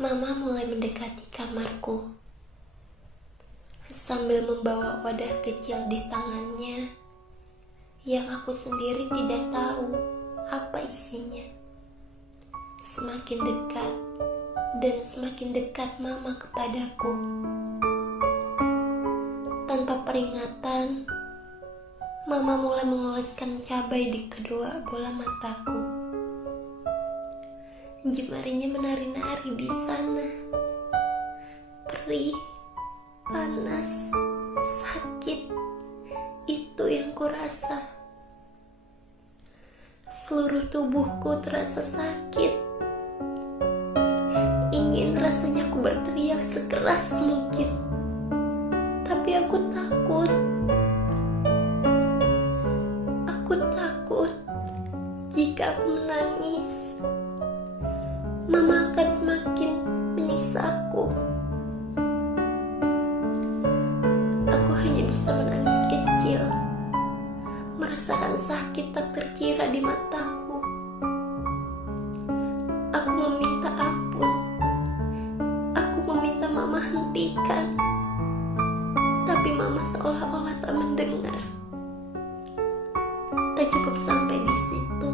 Mama mulai mendekati kamarku sambil membawa wadah kecil di tangannya yang aku sendiri tidak tahu apa isinya. Semakin dekat dan semakin dekat Mama kepadaku. Tanpa peringatan, Mama mulai mengoleskan cabai di kedua bola mataku. Jemarinya menari-nari di sana. Perih, panas, sakit, itu yang kurasa. Seluruh tubuhku terasa sakit. Ingin rasanya aku berteriak sekeras mungkin, tapi aku takut. Aku takut jika aku menangis, Mama akan semakin menyiksaku. Aku hanya bisa menangis kecil, merasakan sakit tak terkira di mataku. Aku meminta ampun. Aku meminta Mama hentikan. Tapi Mama seolah-olah tak mendengar. Tak cukup sampai di situ.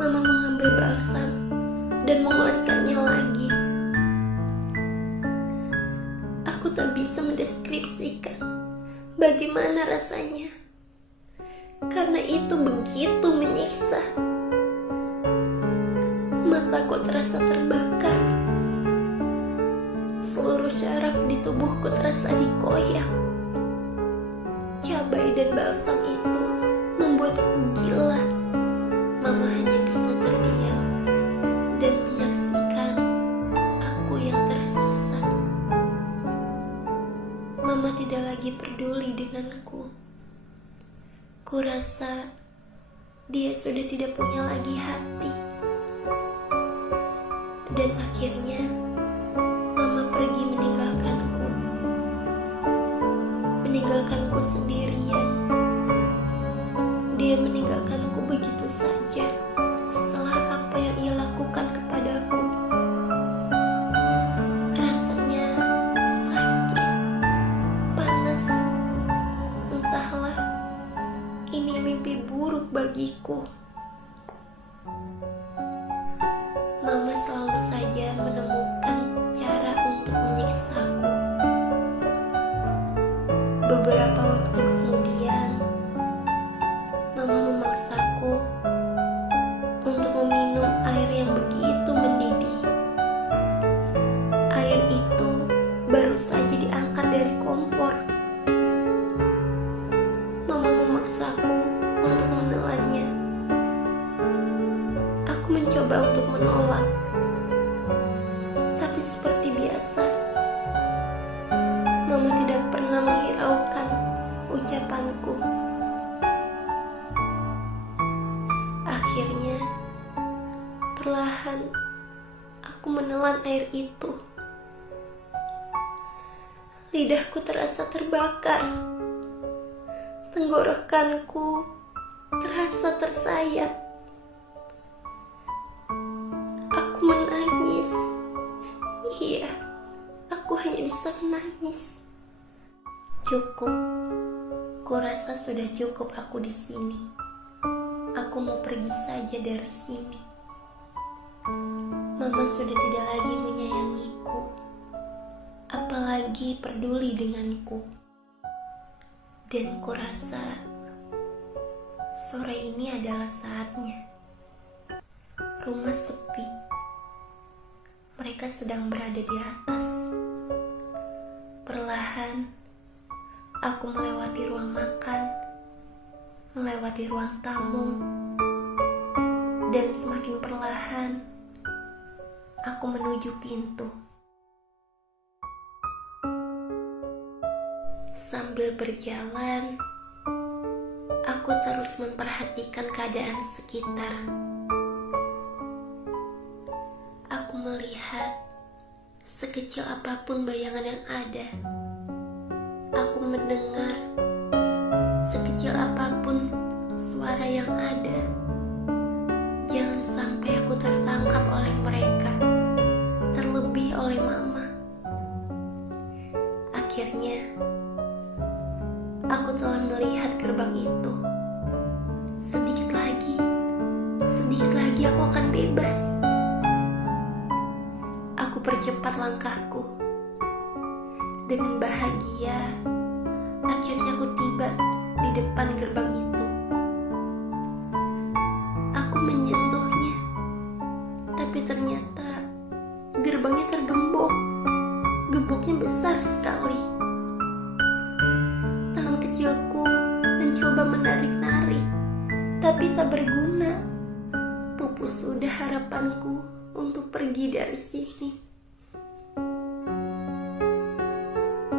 Mama mengambil balsam dan mengoleskannya lagi. Aku tak bisa mendeskripsikan bagaimana rasanya, karena itu begitu menyiksa. Mataku terasa terbakar. Seluruh syaraf di tubuhku terasa dikoyak. Cabai dan balsam itu membuatku gila. Mama hanya bisa terdiam dan menyaksikan aku yang tersisa. Mama tidak lagi peduli denganku. Kurasa dia sudah tidak punya lagi hati. Dan akhirnya Mama pergi meninggalkanku sendirian. Dia meninggalkanku begitu saja setelah apa yang ia lakukan kepadaku. Rasanya sakit, panas, entahlah, ini mimpi buruk bagiku. Mama selalu saja menemukan cara untuk menyiksaku. Beberapa waktu kemudian, Mama memaksaku untuk meminum air yang begitu mendidih. Air itu baru saja diangkat dari kompor. Mama memaksaku untuk menelannya. Aku mencoba untuk menolak, tapi seperti biasa, Mama tidak pernah menghiraukan ucapanku. Akhirnya, perlahan aku menelan air itu. Lidahku terasa terbakar. Tenggorokanku terasa tersayat. Aku menangis. Iya, aku hanya bisa menangis. Cukup. Kurasa sudah cukup aku di sini. Aku mau pergi saja dari sini. Mama sudah tidak lagi menyayangiku, apalagi peduli denganku. Dan kurasa sore ini adalah saatnya. Rumah sepi. Mereka sedang berada di atas. Perlahan, aku melewati ruang makan, melewati ruang tamu, dan semakin perlahan, aku menuju pintu. Sambil berjalan, aku terus memperhatikan keadaan sekitar. Aku melihat sekecil apapun bayangan yang ada. Aku mendengar sekecil apapun suara yang ada. Jangan sampai aku tertangkap oleh mereka. akhirnya aku telah melihat gerbang itu. Sedikit lagi aku akan bebas. Aku percepat langkahku. Dengan bahagia, akhirnya aku tiba di depan gerbang itu. Aku menyentuhnya, tapi ternyata gerbangnya tergembok. Gemboknya besar sekali. Tangan kecilku mencoba menarik-narik, tapi tak berguna. Pupus sudah harapanku untuk pergi dari sini.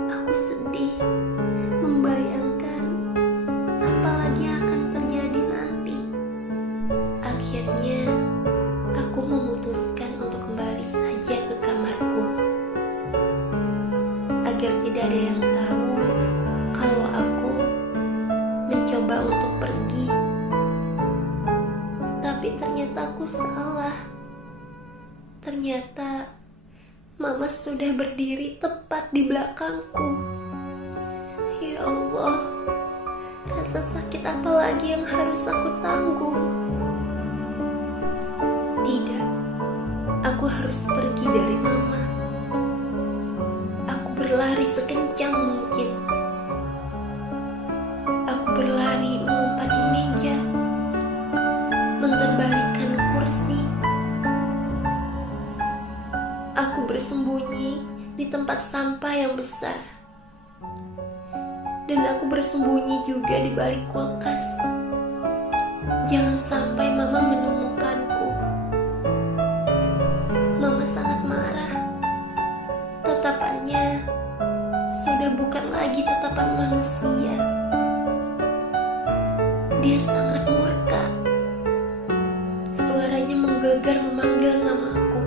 Aku sedih membayangkan apa lagi yang akan terjadi nanti. Akhirnya aku memutuskan untuk kembali saja ke kamarku, agar tidak ada yang tahu kalau aku mencoba untuk pergi. Tapi ternyata aku salah. Ternyata Mama sudah berdiri tepat di belakangku. Ya Allah, rasa sakit apa lagi yang harus aku tanggung? Tidak, aku harus pergi dari Mama. Aku berlari sekencang mungkin. Aku berlari melompati meja, menterbalikkan kursi. Aku bersembunyi di tempat sampah yang besar. Dan aku bersembunyi juga di balik kulkas. Jangan sampai Mama menemukanku. Mama sangat marah. Tatapannya sudah bukan lagi tatapan manusia. Dia sangat murka. Suaranya menggelegar memanggil namaku.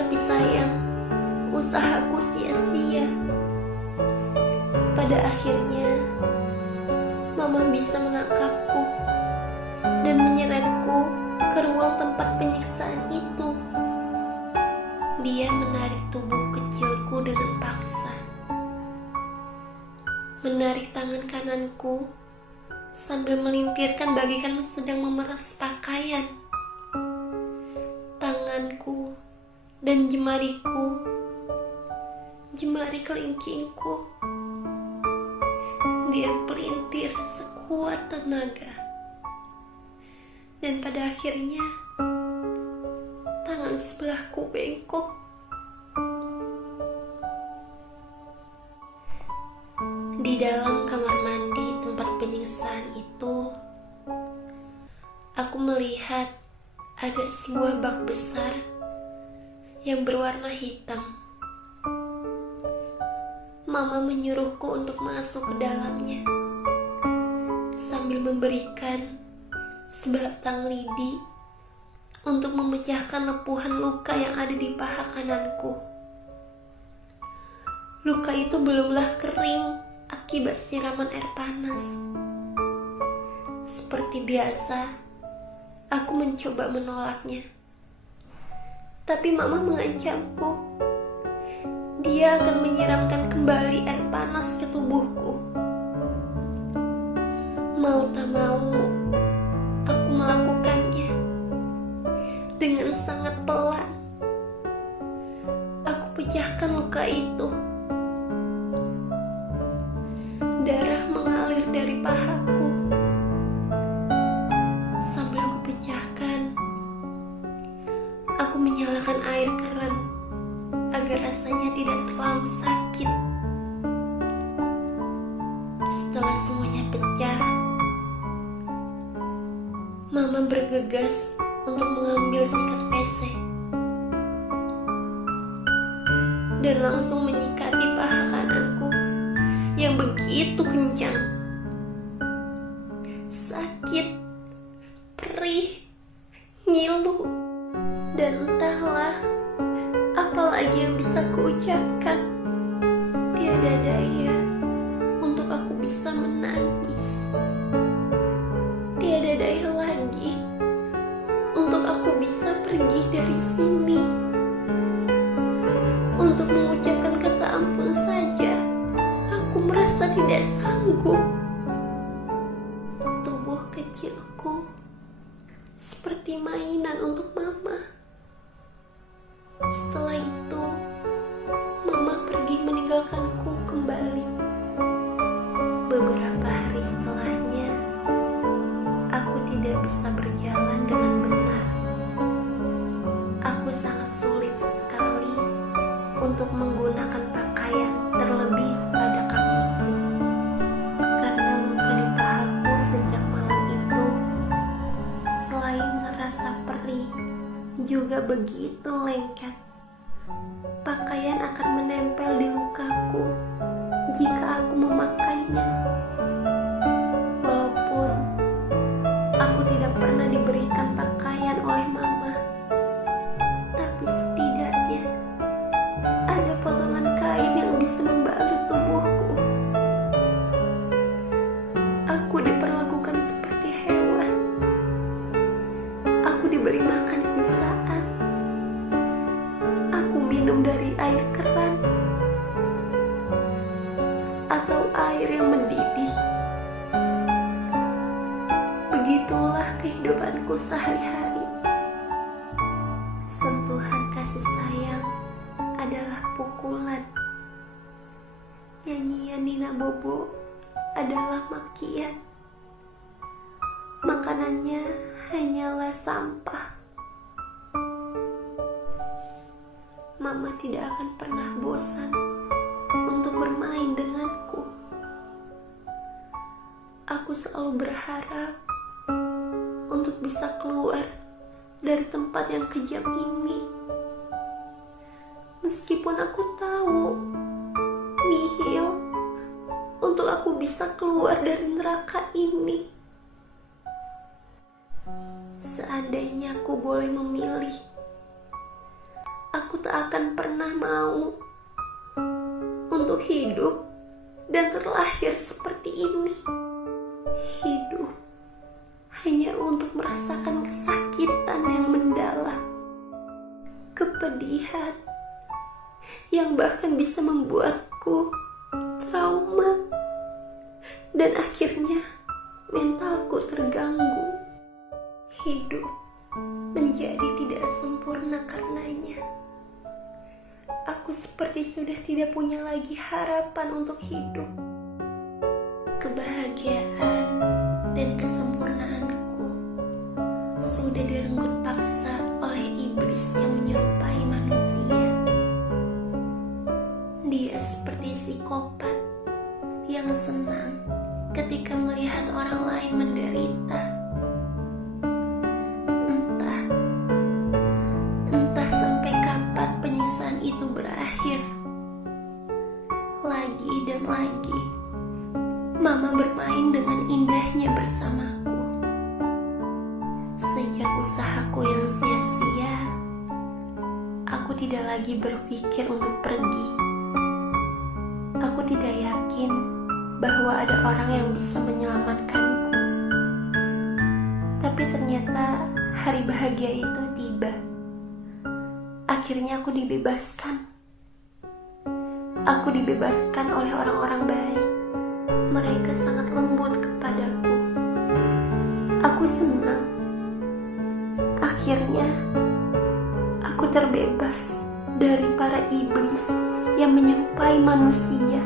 Tapi sayang, usahaku sia-sia. Pada akhirnya, Mama bisa menangkapku dan menyeretku ke ruang tempat penyiksaan itu. Dia menarik tubuh kecilku dengan paksa. Menarik tangan kananku sambil melintirkan bagaikan sedang memeras pakaian. Tanganku dan jemari kelingkingku, dia pelintir sekuat tenaga. Dan pada akhirnya tangan sebelahku bengkok. Di dalam kamar mandi tempat penyiksaan itu, aku melihat ada sebuah bak besar yang berwarna hitam. Mama menyuruhku untuk masuk ke dalamnya sambil memberikan sebatang lidi untuk memecahkan lepuhan luka yang ada di paha kananku. Luka itu belumlah kering akibat siraman air panas. Seperti biasa, aku mencoba menolaknya. Tapi Mama mengancamku. Dia akan menyiramkan kembali air panas ke tubuhku. Mau tak mau, aku melakukannya. Dengan sangat pelan, aku pecahkan luka itu. Darah mengalir dari pahaku. Sambil aku pecahkan, aku menyalakan air keran agar rasanya tidak terlalu sakit. Setelah semuanya pecah, Mama bergegas untuk mengambil sikat WC dan langsung menyikati paha kananku yang begitu kencang. Sakit, perih, ngilu, dan entahlah apa lagi yang bisa kuucapkan. Tiada daya untuk aku bisa menangis. Tiada daya lagi untuk aku bisa pergi dari sini, untuk mengucapkan kata ampun tidak sanggup. Tubuh kecilku seperti mainan untuk mama. Setelah itu, mama pergi meninggalkanku kembali. Beberapa hari setelahnya, aku tidak bisa berjalan dengan benar. Aku sangat sulit sekali untuk menggunakan pakaian, terlebih pada kakiku. Karena luka di pahaku sejak malam itu, selain rasa perih, juga begitu lengket. Pakaian akan menempel di lukaku jika aku memakainya. Walaupun aku tidak pernah diberikan pakaian oleh mama, tapi setidaknya ada potongan kain yang bisa membalut tubuhku. Aku diperlakukan seperti hewan. Aku diberi makan sisaan. Aku minum dari air keran atau air yang mendidih. Begitulah kehidupanku sehari-hari. Sentuhan kasih sayang adalah pukulan. Nyanyian Nina Bobo adalah makian. Makanannya hanyalah sampah. Mama tidak akan pernah bosan untuk bermain denganku. Aku selalu berharap untuk bisa keluar dari tempat yang kejam ini. Meskipun aku tahu nihil untuk aku bisa keluar dari neraka ini. Seandainya aku boleh memilih, aku tak akan pernah mau untuk hidup dan terlahir seperti ini. Hidup hanya untuk merasakan kesakitan yang mendalam, kepedihan yang bahkan bisa membuatku trauma, dan akhirnya mentalku terganggu. Hidup menjadi tidak sempurna karenanya. Aku seperti sudah tidak punya lagi harapan untuk hidup. Kebahagiaan dan kesempurnaanku sudah direnggut paksa oleh iblis yang menyerupai manusia. Dia seperti psikopat yang senang ketika melihat orang lain menderita. Entah sampai kapan penyiksaan itu berakhir. Lagi dan lagi, mama bermain dengan indahnya bersamaku. Sejak usahaku yang sia-sia, aku tidak lagi berpikir untuk pergi. Aku tidak yakin bahwa ada orang yang bisa menyelamatkanku. Tapi ternyata hari bahagia itu tiba. Akhirnya aku dibebaskan. Aku dibebaskan oleh orang-orang baik. Mereka sangat lembut kepadaku. Aku senang. Akhirnya aku terbebas dari para iblis yang menyerupai manusia.